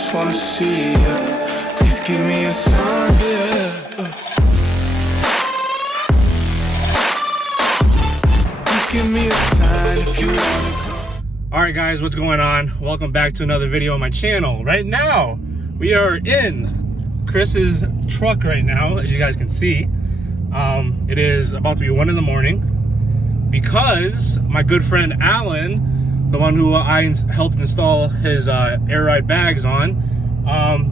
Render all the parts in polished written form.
just wanna see ya. Please give me a sign, yeah. Please give me a sign if you wanna come. All right, guys, what's going on? Welcome back to another video on my channel. Right now, we are in Chris's truck right now, as you guys can see. It is about to be 1 in the morning because my good friend Alan, the one who I helped install his air ride bags on,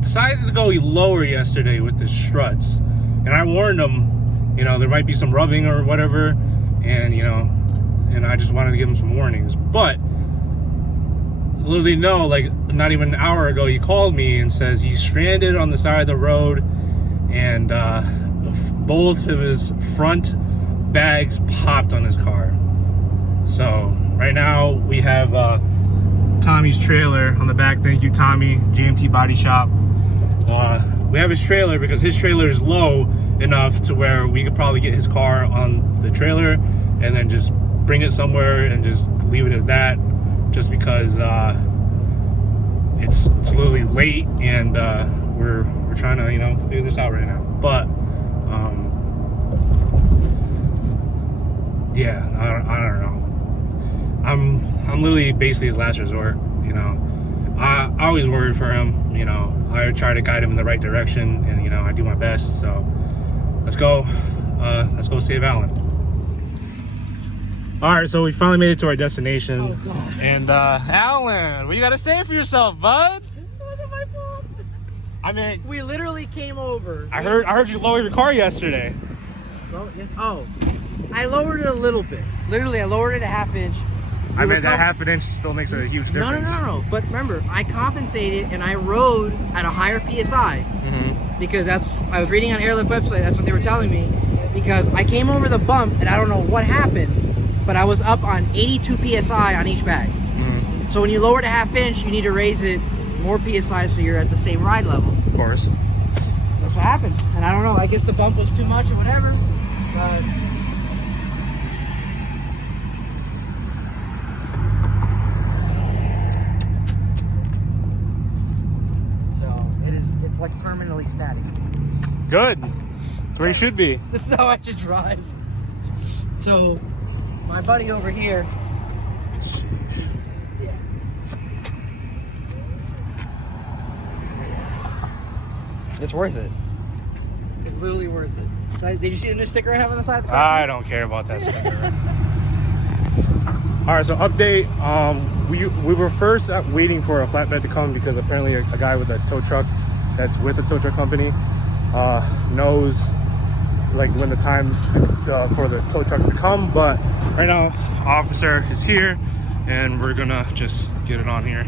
decided to go lower yesterday with the struts. And I warned him, you know, there might be some rubbing or whatever, and you know, and I just wanted to give him some warnings. But literally no, like not even an hour ago, he called me and says he's stranded on the side of the road, and both of his front bags popped on his car. So right now we have Tommy's trailer on the back. Thank you, Tommy, GMT Body Shop. We have his trailer because his trailer is low enough to where we could probably get his car on the trailer and then just bring it somewhere and just leave it as that, just because it's literally late and we're trying to, you know, figure this out right now. But yeah, I don't know. I'm literally basically his last resort, you know. I always worry for him, you know. I try to guide him in the right direction, and you know, I do my best. So let's go save Alan. All right, so we finally made it to our destination. Oh God. And Alan, what you gotta say for yourself, bud? It wasn't my fault. I mean, We literally came over. I heard you lower your car yesterday. Oh, yes. Oh, I lowered it a little bit. Literally, I lowered it a ½ inch. I mean, that ½ an inch still makes a huge difference. No. But remember, I compensated and I rode at a higher PSI because I was reading on Airlift website. That's what they were telling me, because I came over the bump and I don't know what happened, but I was up on 82 PSI on each bag. So when you lower it a ½ inch, you need to raise it more PSI so you're at the same ride level. Of course. That's what happened. And I don't know, I guess the bump was too much or whatever, but it's like permanently static. Good. That's where you should be. This is how I should drive. So my buddy over here, yeah. It's worth it. It's literally worth it. Did you see the new sticker I have on the side of the car? I don't care about that sticker. All right, so update. We were first waiting for a flatbed to come because apparently a guy with a tow truck that's with a tow truck company knows like when the time for the tow truck to come. But right now, officer is here, and we're gonna just get it on here.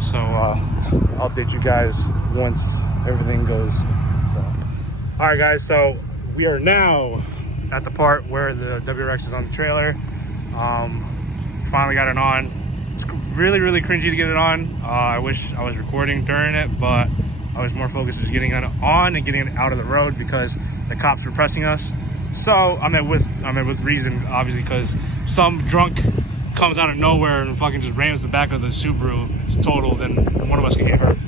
So I'll update you guys once everything goes. So, all right, guys. So we are now at the part where the WRX is on the trailer. Finally got it on. It's really cringy to get it on. I wish I was recording during it, but I was more focused just getting it on and getting it out of the road because the cops were pressing us. So I meant with reason, obviously, because some drunk comes out of nowhere and fucking just rams the back of the Subaru. It's totaled, and one of us can get hurt.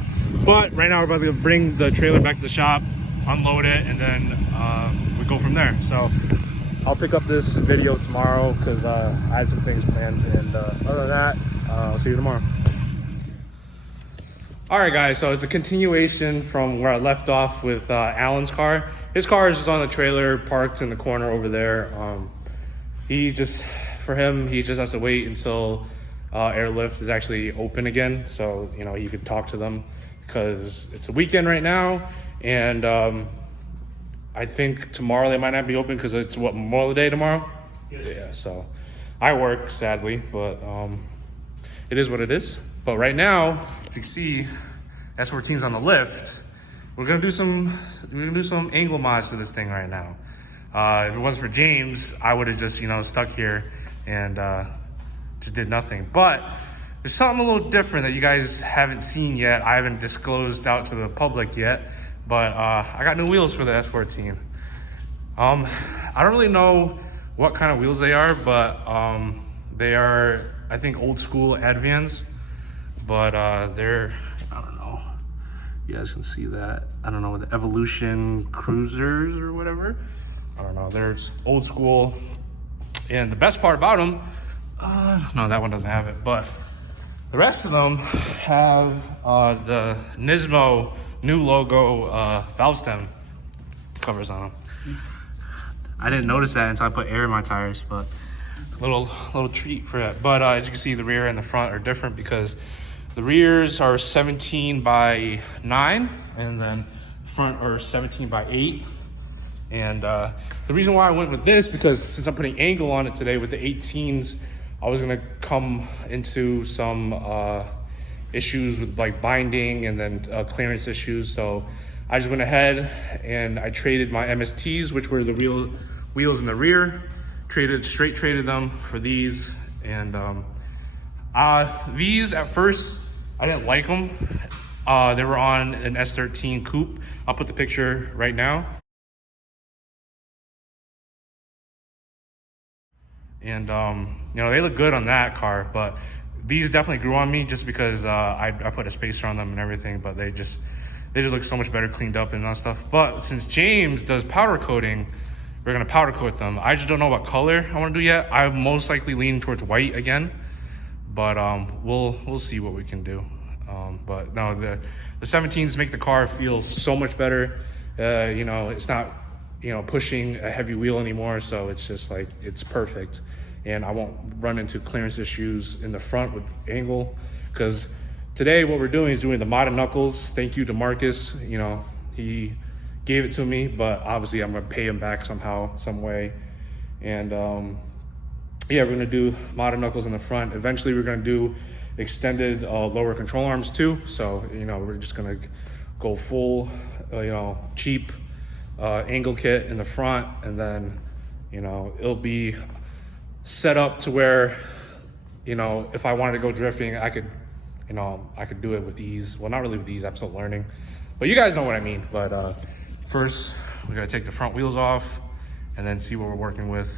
But right now we're about to bring the trailer back to the shop, unload it, and then we go from there. So I'll pick up this video tomorrow because I had some things planned, and other than that, I'll see you tomorrow. All right, guys, so it's a continuation from where I left off with Alan's car. His car is just on the trailer, parked in the corner over there. He just has to wait until Airlift is actually open again, so you know he could talk to them because it's a weekend right now, and I think tomorrow they might not be open because it's what, Memorial Day tomorrow? Yes. Yeah, so I work, sadly, but it is what it is. But right now, you can see S14's on the lift. We're gonna do some angle mods to this thing right now. If it wasn't for James, I would have just, you know, stuck here and just did nothing. But there's something a little different that you guys haven't seen yet. I haven't disclosed out to the public yet. But I got new wheels for the S14. I don't really know what kind of wheels they are, but they are, I think, old school Advans, but they're, I don't know, you guys can see that, I don't know, the Evolution Cruisers or whatever. I don't know, they're old school. And the best part about them, no, that one doesn't have it, but the rest of them have the Nismo new logo valve stem covers on them. I didn't notice that until I put air in my tires, but little treat for that. But as you can see, the rear and the front are different because the rears are 17 by 9 and then front are 17 by 8. And the reason why I went with this, because since I'm putting angle on it today with the 18s, I was gonna come into some issues with like binding and then clearance issues. So I just went ahead and I traded my MSTs, which were the wheels in the rear, traded them for these. And these at first, I didn't like them. They were on an S13 coupe. I'll put the picture right now. And you know, they look good on that car, but these definitely grew on me just because I put a spacer on them and everything, but they just look so much better cleaned up and all stuff. But since James does powder coating, we're gonna powder coat them. I just don't know what color I want to do yet. I'm most likely leaning towards white again, but we'll see what we can do. But no, the 17s make the car feel so much better. You know, it's not, you know, pushing a heavy wheel anymore, so it's just like, it's perfect. And I won't run into clearance issues in the front with angle, because today what we're doing is doing the modded knuckles. Thank you to Marcus, you know, he gave it to me, but obviously I'm gonna pay him back somehow, some way. And yeah, we're gonna do modded knuckles in the front. Eventually we're gonna do extended lower control arms too. So, you know, we're just gonna go full, you know, cheap angle kit in the front, and then, you know, it'll be set up to where, you know, if I wanted to go drifting, I could, you know, I could do it with ease. Well, not really with ease, I'm still learning, but you guys know what I mean. But first we gotta take the front wheels off and then see what we're working with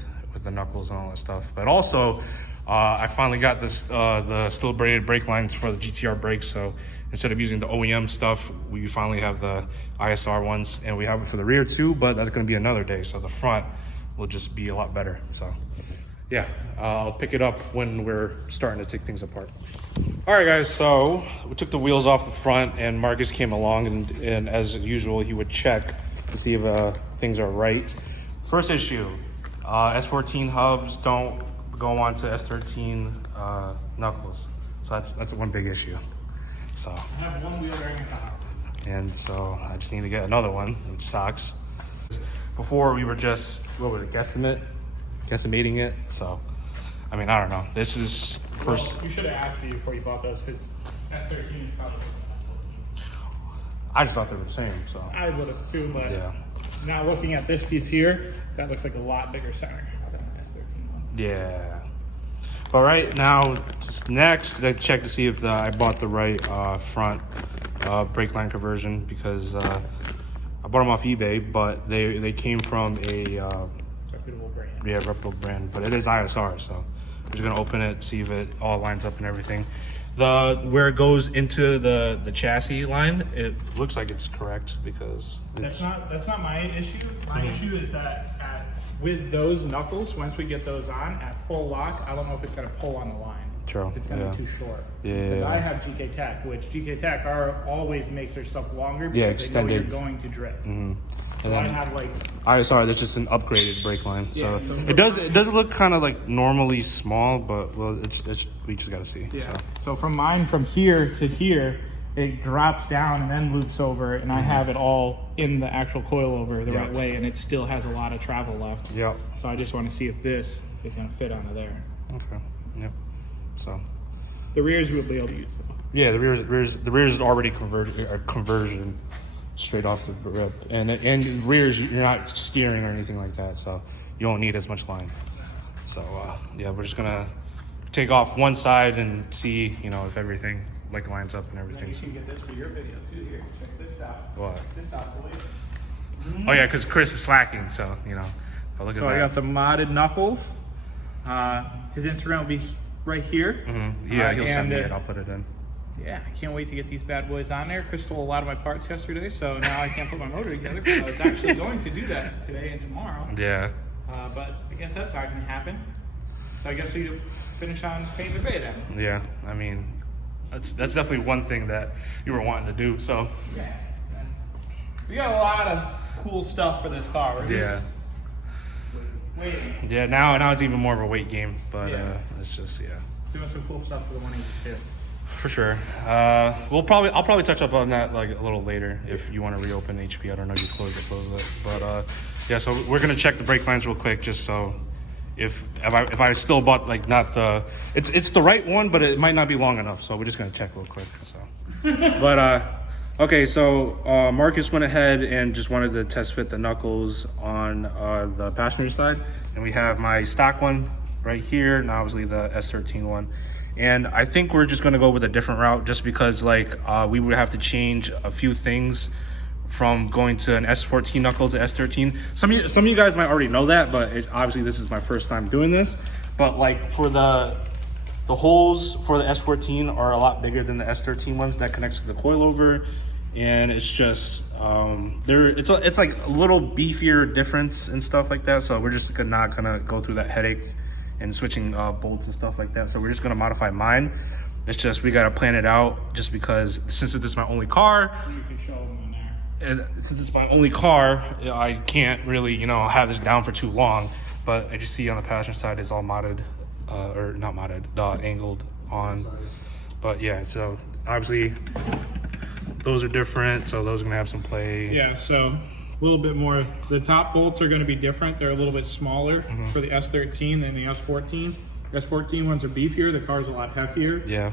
the knuckles and all that stuff. But also I finally got this the steel braided brake lines for the GTR brakes, so instead of using the OEM stuff, we finally have the ISR ones, and we have it for the rear too, but that's gonna be another day. So the front will just be a lot better. So yeah, I'll pick it up when we're starting to take things apart. All right guys, so we took the wheels off the front and Marcus came along, and as usual, he would check to see if things are right. First issue, S14 hubs don't go on to S13 knuckles. So that's one big issue. So I have one wheel bearing in the house, and so I just need to get another one, which sucks. Before we were just, what was it, guesstimating it. So I mean, I don't know. This is first. Well, you should have asked me before you bought those, because S13 is probably S14. I just thought they were the same. So I would have too, but yeah. Now looking at this piece here, that looks like a lot bigger center than the S13 one. Yeah. But right now, next, I check to see if I bought the right front brake line conversion, because I bought them off eBay, but they came from a reputable brand. Yeah, reputable brand, but it is ISR, so I'm just gonna open it, see if it all lines up and everything. Where it goes into the chassis line, it looks like it's correct, because that's not my issue. My issue is that with those knuckles, once we get those on at full lock, I don't know if it's gonna pull on the line. True. It's gonna be too short. Yeah. Because I have GK Tech, which GK Tech always makes their stuff longer because extended. they know you're going to drift. Mm-hmm. So I have like ISR, that's just an upgraded brake line. Yeah, so it does look kind of like normally small, but well, it's we just gotta see. Yeah. So from mine, from here to here, it drops down and then loops over, and I have it all in the actual coilover the right way, and it still has a lot of travel left. Yep. So I just want to see if this is going to fit onto there. Okay. Yep. So the rears we'll be able to use though. Yeah, the rears is already conversion straight off the rip, and rears you're not steering or anything like that, so you don't need as much line. So yeah, we're just gonna take off one side and see, you know, if everything like lines up and everything. And you can get this for your video too. Here, check this out. What? Check this out, boys. Oh yeah, because Chris is slacking, so you know. Oh, look So at that. I got some modded Knuckles. His Instagram will be right here. Yeah, he'll send me and, it. I'll put it in. Yeah, I can't wait to get these bad boys on there. Chris stole a lot of my parts yesterday, so now I can't put my motor together. I was actually going to do that today and tomorrow. Yeah. But I guess that's not going to happen. So I guess we finish on paint the bay then. Yeah, I mean, that's definitely one thing that you were wanting to do. So Yeah. We got a lot of cool stuff for this car. We're just waiting. Yeah. Now it's even more of a weight game, but Yeah. it's just Doing some cool stuff for the 182. for sure. I'll probably touch up on that like a little later if you want to reopen HP. I don't know if you close it, but yeah. So we're gonna check the brake lines real quick, just so if I still bought like not the it's the right one, but it might not be long enough. So we're just gonna check real quick. So, but okay. So Marcus went ahead and just wanted to test fit the Knuckles on the passenger side, and we have my stock one right here, and obviously the S13 one. And I think we're just gonna go with a different route, just because like we would have to change a few things from going to an S14 Knuckles to S13. Some of you guys might already know that, but obviously this is my first time doing this. But like for the holes for the S14 are a lot bigger than the S13 ones that connects to the coilover, and it's just it's like a little beefier difference and stuff like that. So we're just not gonna go through that headache and switching bolts and stuff like that. So we're just gonna modify mine. It's just we gotta plan it out, just because since this is my only car. You can show them in there. And since it's my only car, I can't really, have this down for too long. But I just see on the passenger side is all modded, or not modded, angled on. But yeah, so obviously those are different. So those are gonna have some play. Yeah, so a little bit more. The top bolts are going to be different. They're a little bit smaller for the S13 than the S14. The S14 ones are beefier. The car's a lot heftier. Yeah.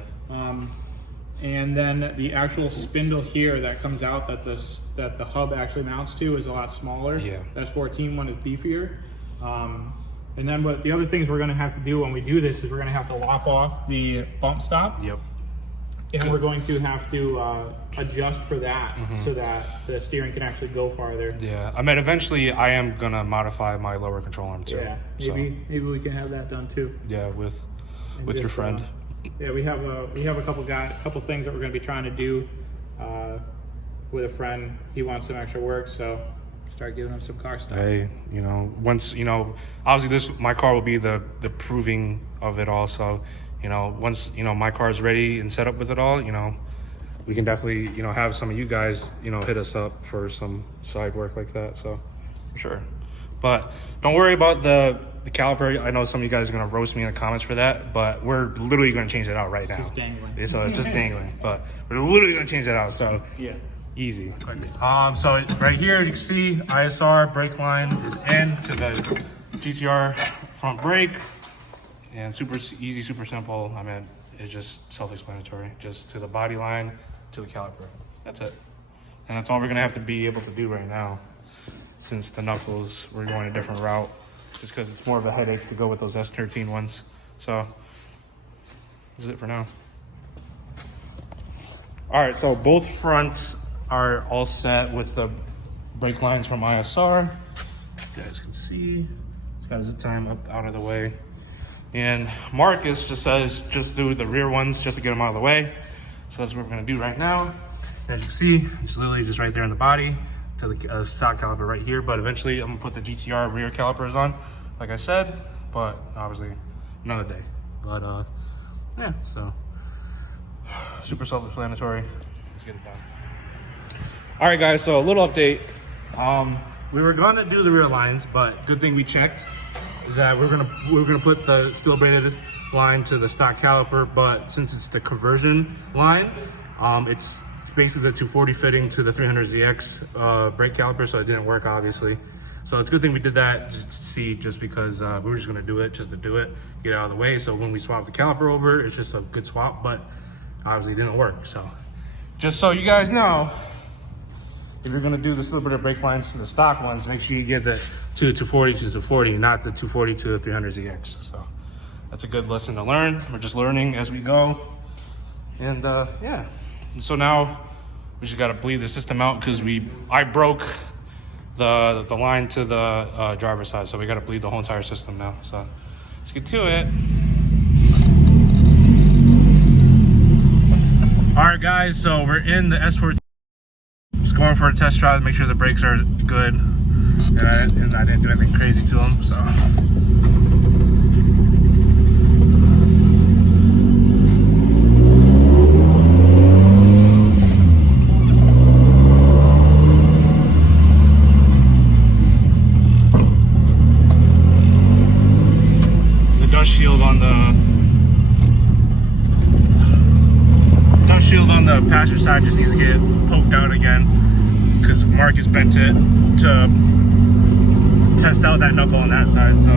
And then the actual spindle here that comes out that the hub actually mounts to is a lot smaller. Yeah. The S14 one is beefier. And then what the other things we're going to have to do when we do this is we're going to have to lock off the bump stop. Yep. And we're going to have to adjust for that so that the steering can actually go farther. Yeah. I mean, eventually I am gonna modify my lower control arm too. Yeah. Maybe we can have that done too. Yeah, with your just, friend. Yeah, we have a couple things that we're going to be trying to do with a friend. He wants some extra work, so start giving him some car stuff. Hey, once obviously my car will be the proving of it all. So, once my car is ready and set up with it all, we can definitely have some of you guys hit us up for some side work like that. So, for sure. But don't worry about the caliper. I know some of you guys are gonna roast me in the comments for that, but we're literally gonna change it out right now. It's just dangling. So it's just dangling, but we're literally gonna change it out. So Yeah. easy. So right here you can see ISR brake line is in to the GTR front brake, and super easy, super simple. I mean, it's just self-explanatory. Just to the body line, to the caliper. That's it, and that's all we're gonna have to be able to do right now. Since the Knuckles, we're going a different route, just because it's more of a headache to go with those S13 ones. So this is it for now. All right, so both fronts are all set with the brake lines from ISR. You guys can see, it's got a zip time up out of the way. And Marcus just says, just do the rear ones just to get them out of the way. So that's what we're gonna do right now. As you can see, it's literally just right there in the body to the stock caliper right here. But eventually I'm gonna put the GTR rear calipers on, like I said, but obviously another day. But yeah, so super self-explanatory. Let's get it done. All right, guys, so a little update. We were gonna do the rear lines, but good thing we checked is that we're gonna put the steel braided line to the stock caliper, but since it's the conversion line, it's basically the 240 fitting to the 300ZX brake caliper, so it didn't work obviously. So it's a good thing we did that just because we were just gonna do it just to do it, get it out of the way. So when we swap the caliper over, it's just a good swap, but obviously it didn't work. So just so you guys know, if you're gonna do the steel braided brake lines to the stock ones, make sure you get the 240 to 240, not the 240 to the 300ZX. So that's a good lesson to learn. We're just learning as we go. And yeah, and so now we just gotta bleed the system out because I broke the line to the driver's side. So we got to bleed the whole entire system now. So let's get to it. All right, guys. So we're in the S14. Just going for a test drive to make sure the brakes are good, and I didn't do anything crazy to them. So. Shield on the passenger side just needs to get poked out again because Marcus bent it to test out that knuckle on that side. So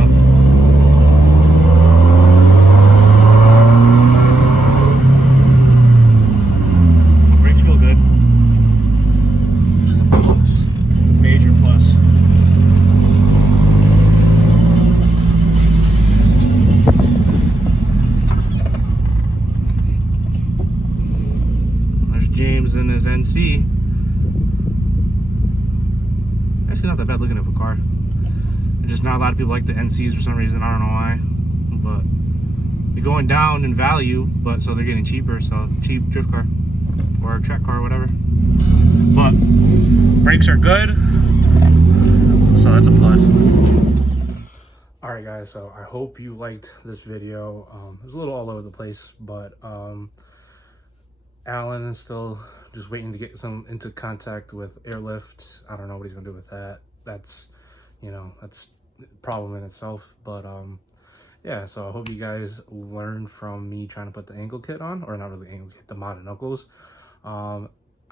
brakes feel good, which is a plus, major plus. James in his NC. Actually not that bad looking of a car. Just not a lot of people like the NCs for some reason. I don't know why. But they're going down in value, but so they're getting cheaper, so cheap drift car. Or a track car or whatever. But brakes are good. So that's a plus. Alright guys, so I hope you liked this video. It was a little all over the place, but Alan is still just waiting to get into contact with Airlift. I don't know what he's gonna do with that. That's, you know, that's a problem in itself. But yeah, so I hope you guys learned from me trying to put the angle kit on, or not really angle kit, the modded knuckles. I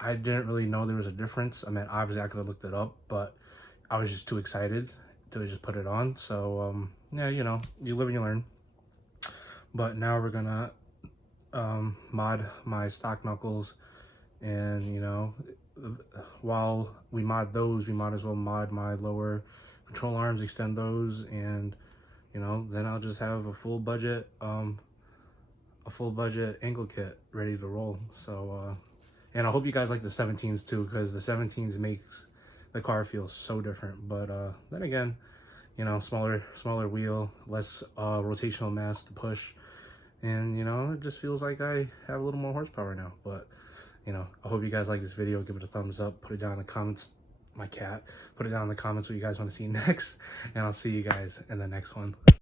didn't really know there was a difference. I mean, obviously I could have looked it up, but I was just too excited to just put it on. So yeah, you know, you live and you learn. But now we're gonna mod my stock knuckles, and you know, while we mod those, we might as well mod my lower control arms, extend those, and you know, then I'll just have a full budget angle kit ready to roll. So and I hope you guys like the 17s too, because the 17s makes the car feel so different. But then again, you know, smaller wheel, less rotational mass to push. And, you know, it just feels like I have a little more horsepower now. But, you know, I hope you guys like this video. Give it a thumbs up. Put it down in the comments. My cat. Put it down in the comments what you guys want to see next. And I'll see you guys in the next one.